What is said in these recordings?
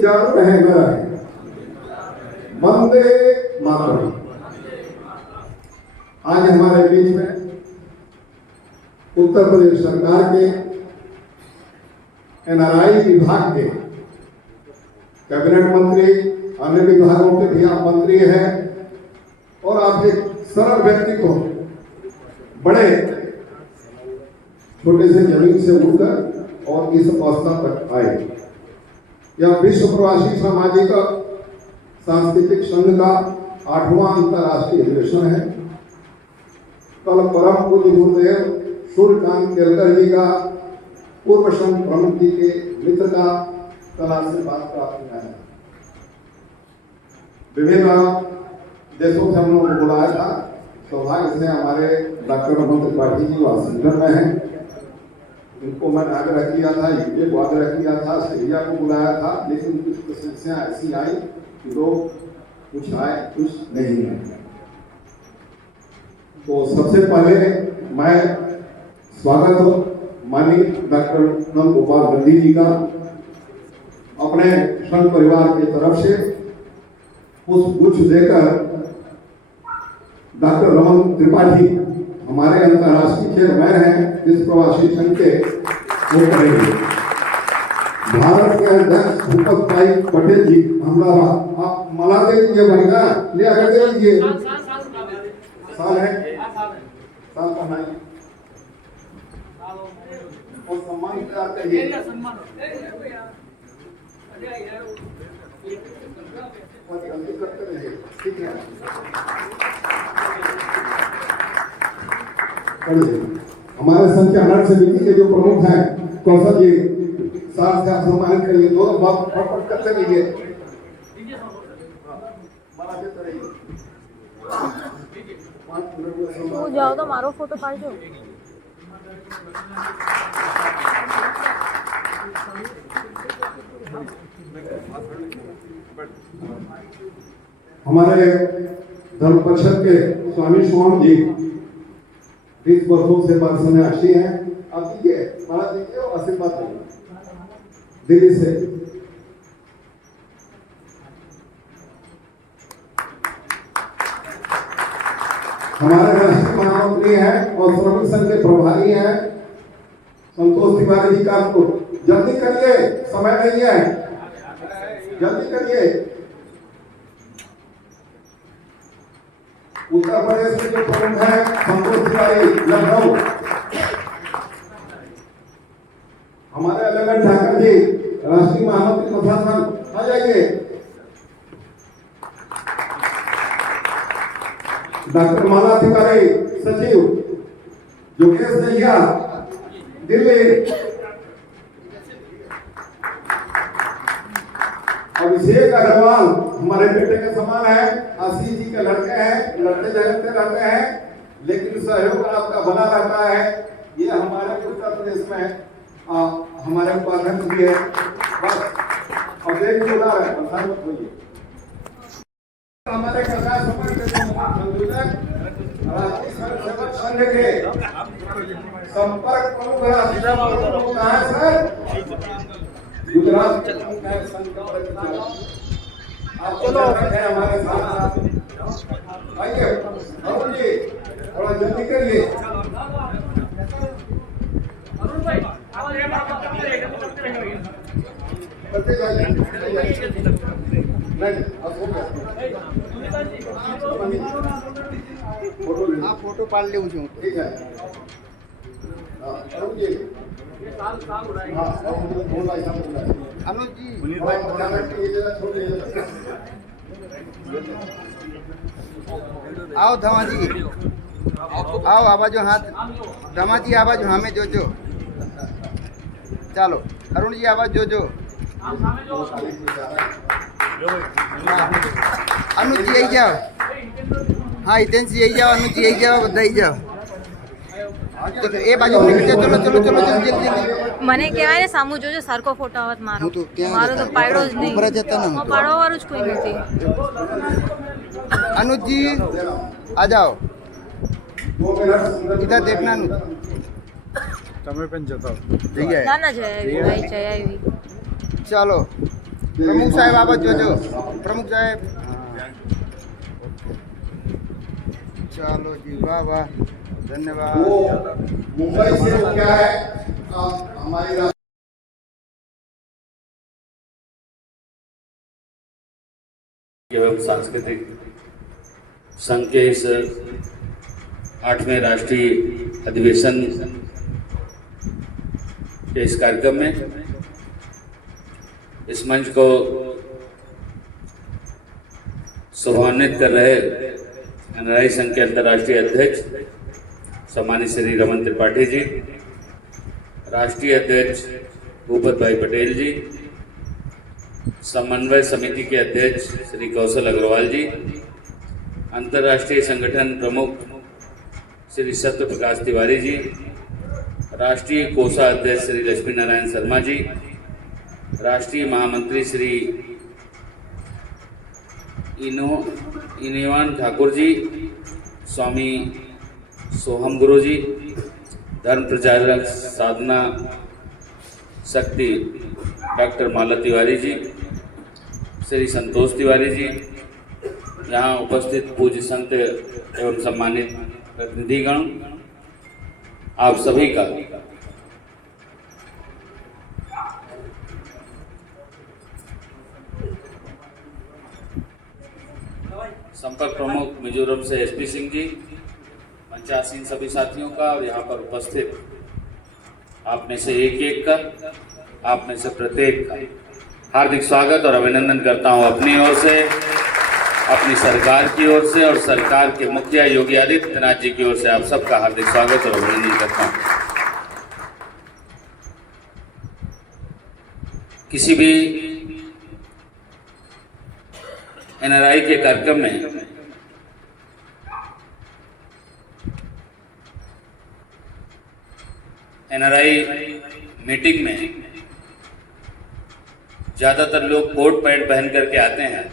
चालू रहे न रहे। वंदे मातरम। आज हमारे बीच में उत्तर प्रदेश सरकार के एनआरआई विभाग के कैबिनेट मंत्री, अन्य विभागों के भी आप मंत्री हैं और आप एक सरल व्यक्ति को बड़े छोटे से जमीन से उठकर और इस अवस्था तक आए। यह विश्व प्रवासी सामाजिक सांस्कृतिक संघ का 8वां अंतर्राष्ट्रीय अधिवेशन है। कल परम पूज्य गुरुदेव सूर्यकांत केलकर जी का पूर्व संघ प्रमुख जी के मित्र का कला से बात प्राप्त किया है। विभिन्न देशों से हम लोगों को बुलाया था। सौभाग्य से हमारे डॉक्टर रमन त्रिपाठी जी वाशिंगटन में हैं। उनको मैंने आग्रह किया था, यूके को आग्रह किया था, सीरिया को बुलाया था, लेकिन कुछ समस्या ऐसी आई कि लोग कुछ आए कुछ नहीं है। तो सबसे पहले मैं स्वागत माननीय डॉक्टर नंद गोपाल गांधी जी का अपने संघ परिवार की तरफ से पुष्पगुच्छ देकर डॉक्टर रमन त्रिपाठी हमारे अंतर्राष्ट्रीय चेयरमैन हैं विश्व प्रवासी संघ के, वो करेंगे। भारत के अध्यक्ष भूपत भाई पटेल जी हमारा आप मला दे दीजिए, बढ़िया ले आकर दे दीजिए। साल है, साल का है और सम्मान चाहिए। ठीक है, हमारे संघ के अनाथ समिति के जो प्रमुख हैं कौशल जी, साथ से आप सम्मानित करिए। दो बात फटफट करते रहिए। जाओ तो मारो फोटो पाड़ो। हमारे धर्म परिषद के स्वामी स्वाम जी 20 वर्षों से सन्यासी हैं। आप दीजिए, महाराज दीजिए और आशीर्वाद दीजिए दिल्ली से। हमारे राष्ट्रीय महामंत्री हैं और श्रमिक संघ के प्रभारी हैं संतोष तिवारी जी का। आपको जल्दी करिए, समय नहीं है, जल्दी करिए। उत्तर प्रदेश के जो प्रमुख हैं संतोष तिवारी लखनऊ, हमारे अलगन ठाकर जी राष्ट्रीय महामंत्री प्रशासन आ जाइए। डॉक्टर माला तिवारी सचिव, योगेश नैया दिल्ली, अभिषेक अग्रवाल हमारे बेटे के समान है, आशीष जी के लड़के हैं, लड़ते झगड़ते रहते हैं लेकिन सहयोग आपका बना रहता है। ये हमारे उत्तर प्रदेश में हमारे उपाध्यक्ष भी है। बस और देख बुला रहे मत होइए। हमारे कथा समाज के संयोजक राष्ट्रीय स्वयंसेवक संघ के संपर्क प्रमुख कहाँ है सर? गुजरात आप चलो हमारे साथ आइए। अरुण जी थोड़ा जल्दी करिए। फोटो पाल ले मुझे। ठीक है अरुण जी। अनुज जी आओ धमा जी, आओ आवाजो हाथ धमा जी आवाज हमें जो चलो अरुण जी आवाज जो अनुज जी यही जाओ। हाँ हितेन जी यही जाओ, अनुज जी यही जाओ, बधाई जाओ। तो ए बाजू चलो चलो चलो जल्दी जल्दी। મને કહેવાય ને સામુ જોજો સરખો ફોટો આવત મારો મારો તો પાડો જ નહીં ऊपर जाता ना પાડો વાળું જ કોઈ નથી। अनुज जी आ जाओ इधर देखना अनुज। તમે પણ જતા ठीक है ના ના જય આવી ભાઈ જય આવી। चलो प्रमुख साहब आप जो प्रमुख साहब चलो जी वाह वाह धन्यवाद। वो मुंबई से वो क्या है हमारी एवं सांस्कृतिक संघ के इस 8वें राष्ट्रीय अधिवेशन के इस कार्यक्रम में इस मंच को शोभान्वित कर रहे एनआरआई संघ के अंतर्राष्ट्रीय अध्यक्ष सम्मानित श्री रमन त्रिपाठी जी, राष्ट्रीय अध्यक्ष भूपत भाई पटेल जी, समन्वय समिति के अध्यक्ष श्री कौशल अग्रवाल जी, अंतर्राष्ट्रीय संगठन प्रमुख श्री सत्य प्रकाश तिवारी जी, राष्ट्रीय कोषाध्यक्ष श्री लक्ष्मी नारायण शर्मा जी, राष्ट्रीय महामंत्री श्री इनेवान ठाकुर जी, स्वामी सोहम गुरु जी, धर्म प्रचारक साधना शक्ति डॉक्टर माला तिवारी जी, श्री संतोष तिवारी जी, यहाँ उपस्थित पूज्य संत एवं सम्मानित प्रतिनिधिगण, आप सभी का संपर्क प्रमुख मिजोरम से एसपी सिंह जी, मंचासीन सभी साथियों का और यहाँ पर उपस्थित आप में से एक का, आप में से प्रत्येक का हार्दिक स्वागत और अभिनंदन करता हूँ अपनी ओर से, अपनी सरकार की ओर से और सरकार के मुखिया योगी आदित्यनाथ जी की ओर से आप सबका हार्दिक स्वागत और अभिनंदन करता हूँ। किसी भी एनआरआई के कार्यक्रम में एनआरआई मीटिंग में ज्यादातर लोग कोट पैंट पहन करके आते हैं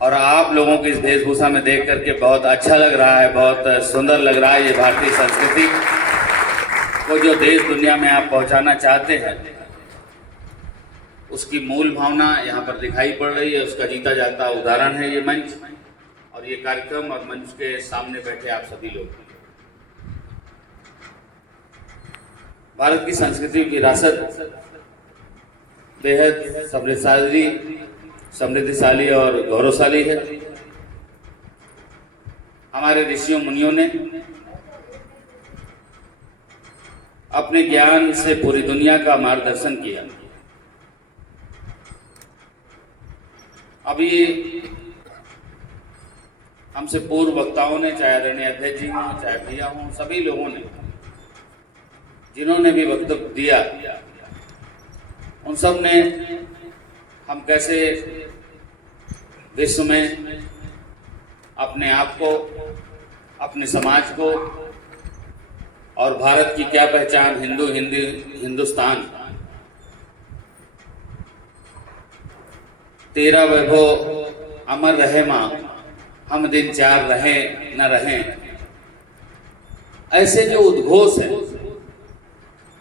और आप लोगों की इस वेशभूषा में देख करके बहुत अच्छा लग रहा है, बहुत सुंदर लग रहा है। ये भारतीय संस्कृति को जो देश दुनिया में आप पहुंचाना चाहते हैं उसकी मूल भावना यहाँ पर दिखाई पड़ रही है, उसका जीता जागता उदाहरण है ये मंच और ये कार्यक्रम और मंच के सामने बैठे आप सभी लोग। भारत की संस्कृति की विरासत बेहद समृद्धिशाली और गौरवशाली है। हमारे ऋषियों मुनियों ने अपने ज्ञान से पूरी दुनिया का मार्गदर्शन किया। अभी हमसे पूर्व वक्ताओं ने, चाहे आदरणीय अध्यक्ष जी हों, चाहे भैया हों, सभी लोगों ने जिन्होंने भी वक्तव्य दिया, उन सब ने हम कैसे विश्व में अपने आप को, अपने समाज को और भारत की क्या पहचान, हिंदुस्तान, तेरा वैभव अमर रहे माँ, हम दिन चार रहें न रहें, ऐसे जो उद्घोष है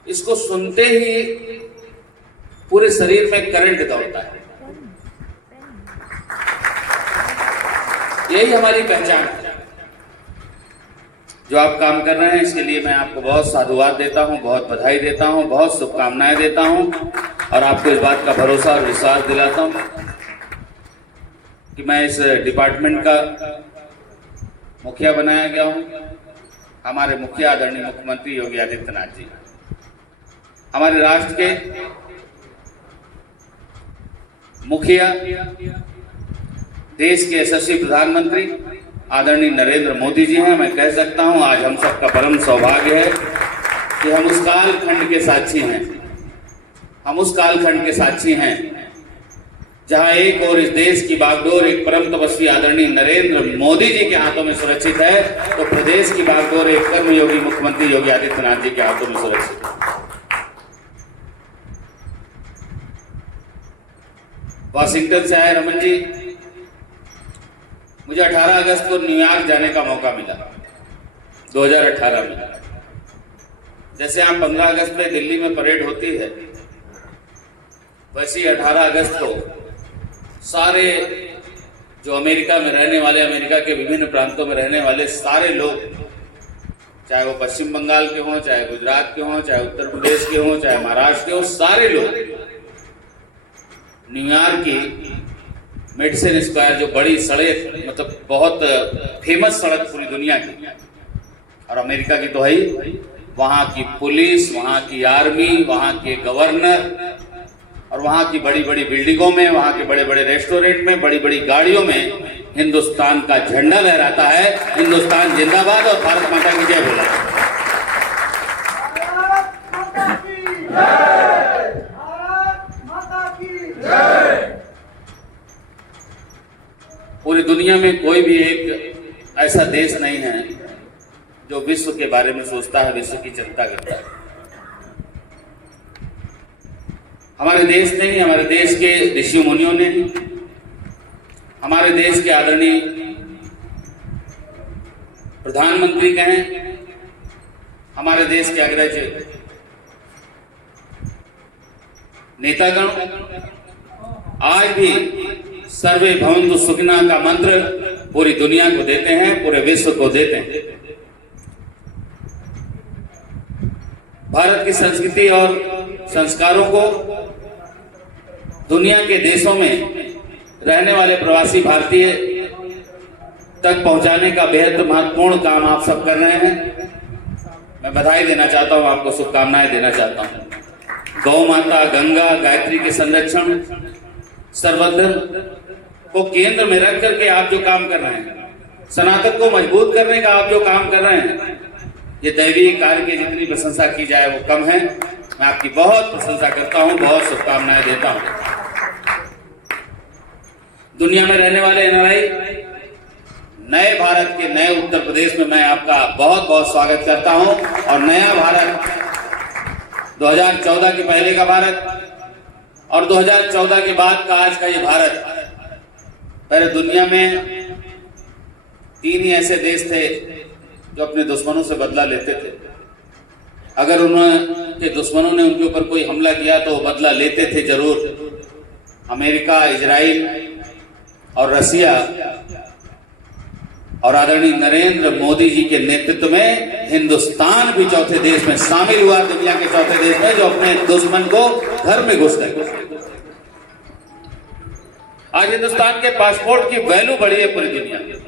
इसको सुनते ही पूरे शरीर में करंट दौड़ता है। यही हमारी पहचान है। जो आप काम कर रहे हैं इसके लिए मैं आपको बहुत साधुवाद देता हूं, बहुत बधाई देता हूं, बहुत शुभकामनाएं देता हूं और आपको इस बात का भरोसा और विश्वास दिलाता हूं कि मैं इस डिपार्टमेंट का मुखिया बनाया गया हूं। हमारे मुखिया आदरणीय मुख्यमंत्री योगी आदित्यनाथ जी, हमारे राष्ट्र के मुखिया, देश के यशस्वी प्रधानमंत्री आदरणीय नरेंद्र मोदी जी हैं। मैं कह सकता हूं आज हम सबका परम सौभाग्य है कि हम उस कालखंड के साक्षी हैं, हम उस कालखंड के साक्षी हैं जहां एक और इस देश की बागडोर एक परम तपस्वी आदरणीय नरेंद्र मोदी जी के हाथों में सुरक्षित है, तो प्रदेश की बागडोर एक कर्मयोगी मुख्यमंत्री योगी आदित्यनाथ जी के हाथों में सुरक्षित है। वाशिंगटन से आए रमन जी, मुझे 18 अगस्त को न्यूयॉर्क जाने का मौका मिला 2018 में। जैसे यहाँ 15 अगस्त में दिल्ली में परेड होती है, वैसे ही 18 अगस्त को सारे जो अमेरिका में रहने वाले, अमेरिका के विभिन्न प्रांतों में रहने वाले सारे लोग, चाहे वो पश्चिम बंगाल के हों, चाहे गुजरात के हों, चाहे उत्तर प्रदेश के हों, चाहे महाराष्ट्र के हों, सारे लोग न्यूयॉर्क की मेडिसन स्क्वायर, जो बड़ी सड़क, मतलब बहुत फेमस सड़क पूरी दुनिया की और अमेरिका की तो है ही, वहाँ की पुलिस, वहाँ की आर्मी, वहाँ के गवर्नर और वहाँ की बड़ी बड़ी बिल्डिंगों में, वहाँ के बड़े बड़े रेस्टोरेंट में, बड़ी बड़ी गाड़ियों में हिंदुस्तान का झंडा लहराता है। हिंदुस्तान जिंदाबाद और भारत माता की जय बोला। पूरी दुनिया में कोई भी एक ऐसा देश नहीं है जो विश्व के बारे में सोचता है, विश्व की चिंता करता है। हमारे देश ने ही, हमारे देश के ऋषि मुनियों ने, हमारे देश के आदरणीय प्रधानमंत्री कहें, हमारे देश के अग्रज नेतागण आज भी सर्वे भवन्तु सुखिनः का मंत्र पूरी दुनिया को देते हैं, पूरे विश्व को देते हैं। भारत की संस्कृति और संस्कारों को दुनिया के देशों में रहने वाले प्रवासी भारतीय तक पहुंचाने का बेहद महत्वपूर्ण काम आप सब कर रहे हैं। मैं बधाई देना चाहता हूं, आपको शुभकामनाएं देना चाहता हूं। गौ माता, गंगा, गायत्री के संरक्षण, संवर्धन को केंद्र में रख करके आप जो काम कर रहे हैं, सनातन को मजबूत करने का आप जो काम कर रहे हैं, ये दैवीय कार्य की जितनी प्रशंसा की जाए वो कम है। मैं आपकी बहुत प्रशंसा करता हूं, बहुत शुभकामनाएं देता हूं। दुनिया में रहने वाले एनआरआई, नए भारत के नए उत्तर प्रदेश में मैं आपका बहुत बहुत स्वागत करता हूं। और नया भारत 2014 के पहले का भारत और 2014 के बाद का आज का ये भारत, पहले दुनिया में 3 ही ऐसे देश थे जो अपने दुश्मनों से बदला लेते थे। अगर उनके दुश्मनों ने उनके ऊपर कोई हमला किया तो वो बदला लेते थे जरूर। अमेरिका, इजराइल और रसिया और आदरणीय नरेंद्र मोदी जी के नेतृत्व में हिंदुस्तान भी चौथे देश में शामिल हुआ, दुनिया के चौथे देश में, जो अपने दुश्मन को घर में घुस गए। आज हिंदुस्तान के पासपोर्ट की वैल्यू बढ़ी है पूरी दुनिया में।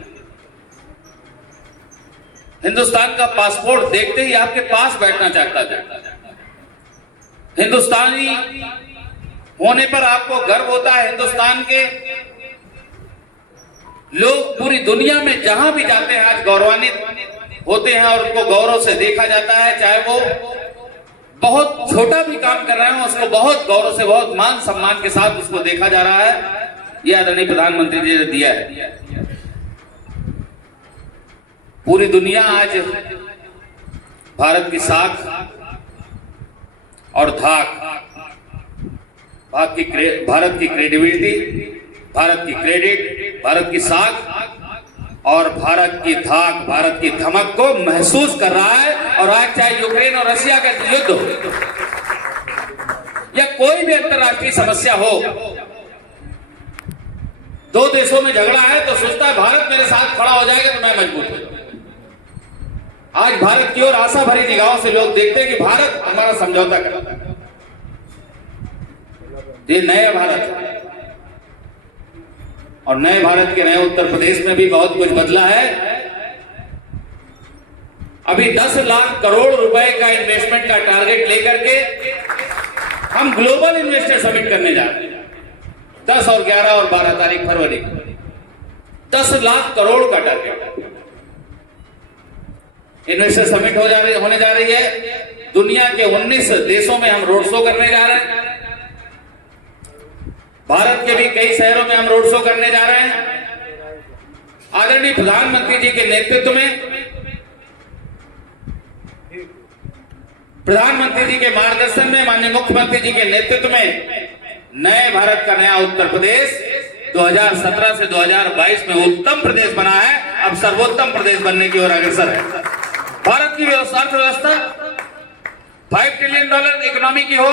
हिंदुस्तान का पासपोर्ट देखते ही आपके पास बैठना चाहता था। हिंदुस्तानी होने पर आपको गर्व होता है। हिंदुस्तान के लोग पूरी दुनिया में जहां भी जाते हैं आज गौरवान्वित होते हैं और उनको गौरव से देखा जाता है। चाहे वो बहुत छोटा भी काम कर रहे हो, उसको बहुत गौरव से, बहुत मान सम्मान के साथ उसको देखा जा रहा है। ये आदरणीय प्रधानमंत्री जी ने दिया है। पूरी दुनिया आज भारत की साख और धाक, भारत की क्रेडिबिलिटी, भारत की क्रेडिट, भारत की साख और भारत की धाक, भारत की धमक को महसूस कर रहा है। और आज चाहे यूक्रेन और रशिया का युद्ध हो या कोई भी अंतर्राष्ट्रीय समस्या हो, 2 देशों में झगड़ा है तो सोचता है भारत मेरे साथ खड़ा हो जाएगा तो मैं मजबूत हूं। आज भारत की ओर आशा भरी निगाहों से लोग देखते हैं कि भारत हमारा समझौता करता है। ये नया भारत है और नए भारत के नए उत्तर प्रदेश में भी बहुत कुछ बदला है। अभी 10 लाख करोड़ रुपए का इन्वेस्टमेंट का टारगेट लेकर के हम ग्लोबल इन्वेस्टर समिट करने जा रहे हैं। 10 और 11 और 12 तारीख फरवरी को 10 लाख करोड़ का टारगेट इन्वेस्टर समिट होने जा रही है। दुनिया के 19 देशों में हम रोड शो करने जा रहे हैं। भारत के भी कई शहरों में हम रोड शो करने जा रहे हैं। आदरणीय प्रधानमंत्री जी के नेतृत्व में, प्रधानमंत्री जी के मार्गदर्शन में, माननीय मुख्यमंत्री जी के नेतृत्व में नए भारत का नया उत्तर प्रदेश 2017 से 2022 में उत्तम प्रदेश बना है। अब सर्वोत्तम प्रदेश बनने की ओर अग्रसर है। भारत की अर्थव्यवस्था $5 ट्रिलियन इकोनॉमी की हो,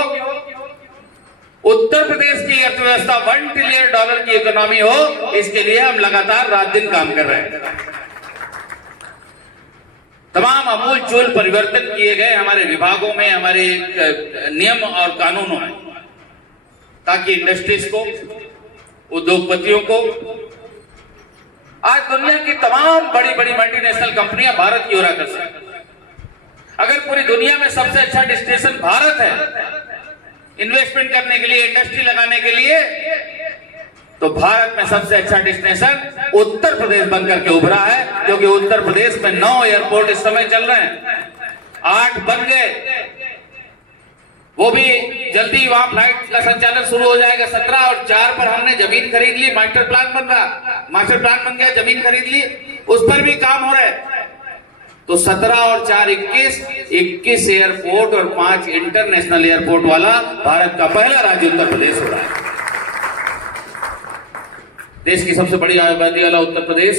उत्तर प्रदेश की अर्थव्यवस्था $1 ट्रिलियन की इकोनॉमी हो, इसके लिए हम लगातार रात दिन काम कर रहे हैं। तमाम अमूल चूल परिवर्तन किए गए हमारे विभागों में, हमारे नियम और कानूनों में, ताकि इंडस्ट्रीज को, उद्योगपतियों को, आज दुनिया की तमाम बड़ी बड़ी मल्टीनेशनल कंपनियां भारत की ओर आकर्षित हैं। अगर पूरी दुनिया में सबसे अच्छा डेस्टिनेशन भारत है इन्वेस्टमेंट करने के लिए, इंडस्ट्री लगाने के लिए, तो भारत में सबसे अच्छा डेस्टिनेशन उत्तर प्रदेश बनकर के उभरा है, क्योंकि उत्तर प्रदेश में 9 एयरपोर्ट इस समय चल रहे हैं, 8 बन गए, वो भी जल्दी वहां फ्लाइट का संचालन शुरू हो जाएगा। 17 और 4 पर हमने जमीन खरीद ली, मास्टर प्लान बन गया, जमीन खरीद ली, उस पर भी काम हो रहा है। तो 17 और 4 21 एयरपोर्ट और 5 इंटरनेशनल एयरपोर्ट वाला भारत का पहला राज्य उत्तर प्रदेश हो रहा है। देश की सबसे बड़ी आबादी वाला उत्तर प्रदेश,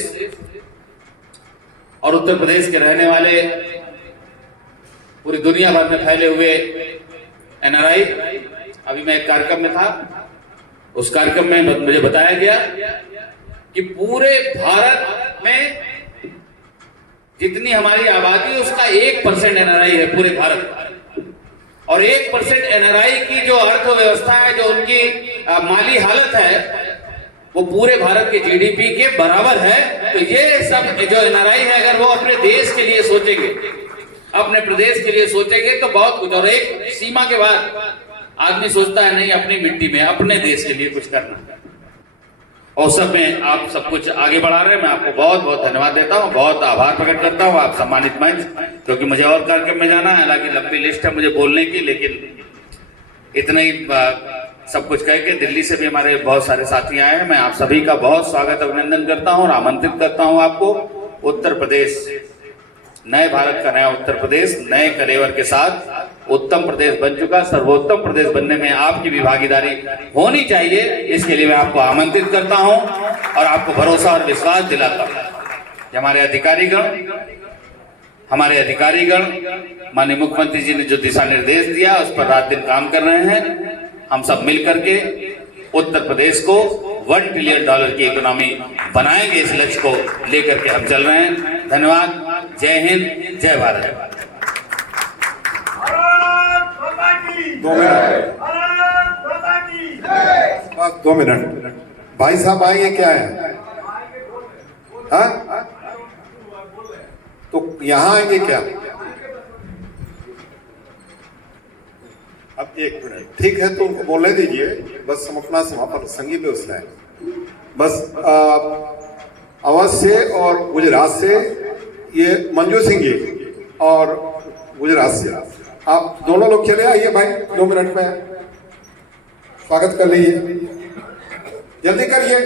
और उत्तर प्रदेश के रहने वाले पूरी दुनिया भर में फैले हुए NRI। अभी मैं एक कार्यक्रम में था, उस कार्यक्रम में मुझे बताया गया कि पूरे भारत में जितनी हमारी आबादी है उसका 1% NRI है पूरे भारत, और 1% NRI की जो अर्थव्यवस्था है, जो उनकी माली हालत है, वो पूरे भारत के GDP के बराबर है। तो ये सब जो NRI है, अगर वो अपने देश के लिए सोचेंगे, अपने प्रदेश के लिए सोचेंगे, तो बहुत कुछ। और एक सीमा के बाद आदमी सोचता है नहीं, अपनी मिट्टी में, अपने देश के लिए कुछ करना। और सब में आप सब कुछ आगे बढ़ा रहे हैं। मैं आपको बहुत बहुत धन्यवाद देता हूँ, बहुत आभार प्रकट करता हूँ। आप सम्मानित मंच, क्योंकि मुझे और कार्यक्रम में जाना है, हालांकि लंबी लिस्ट है मुझे बोलने की, लेकिन इतने ही सब कुछ कह के दिल्ली से भी हमारे बहुत सारे साथी आए हैं। मैं आप सभी का बहुत स्वागत अभिनंदन करता हूँ और आमंत्रित करता हूँ आपको। उत्तर प्रदेश, नए भारत का नया उत्तर प्रदेश, नए कलेवर के साथ उत्तम प्रदेश बन चुका। सर्वोत्तम प्रदेश बनने में आपकी भी भागीदारी होनी चाहिए, इसके लिए मैं आपको आमंत्रित करता हूं और आपको भरोसा और विश्वास दिलाता हूं। हमारे अधिकारीगण माननीय मुख्यमंत्री जी ने जो दिशा निर्देश दिया, उस पर रात दिन काम कर रहे हैं। हम सब मिलकर के उत्तर प्रदेश को $1 ट्रिलियन की इकोनॉमी बनाएंगे, इस लक्ष्य को लेकर के हम चल रहे हैं। धन्यवाद। जय हिंद, जय भारत। 2 मिनट भाई साहब आएंगे क्या है? हाँ, तो यहाँ आएंगे क्या? अब 1 मिनट, ठीक है, तो उनको बोलने दीजिए। बस हम अपना समापन संगीत व्यवस्था है। बस अवध से और गुजरात से ये मंजू सिंह जी, और गुजरात से आप दोनों लोग चले आइए भाई, 2 मिनट में स्वागत कर लीजिए, जल्दी करिए।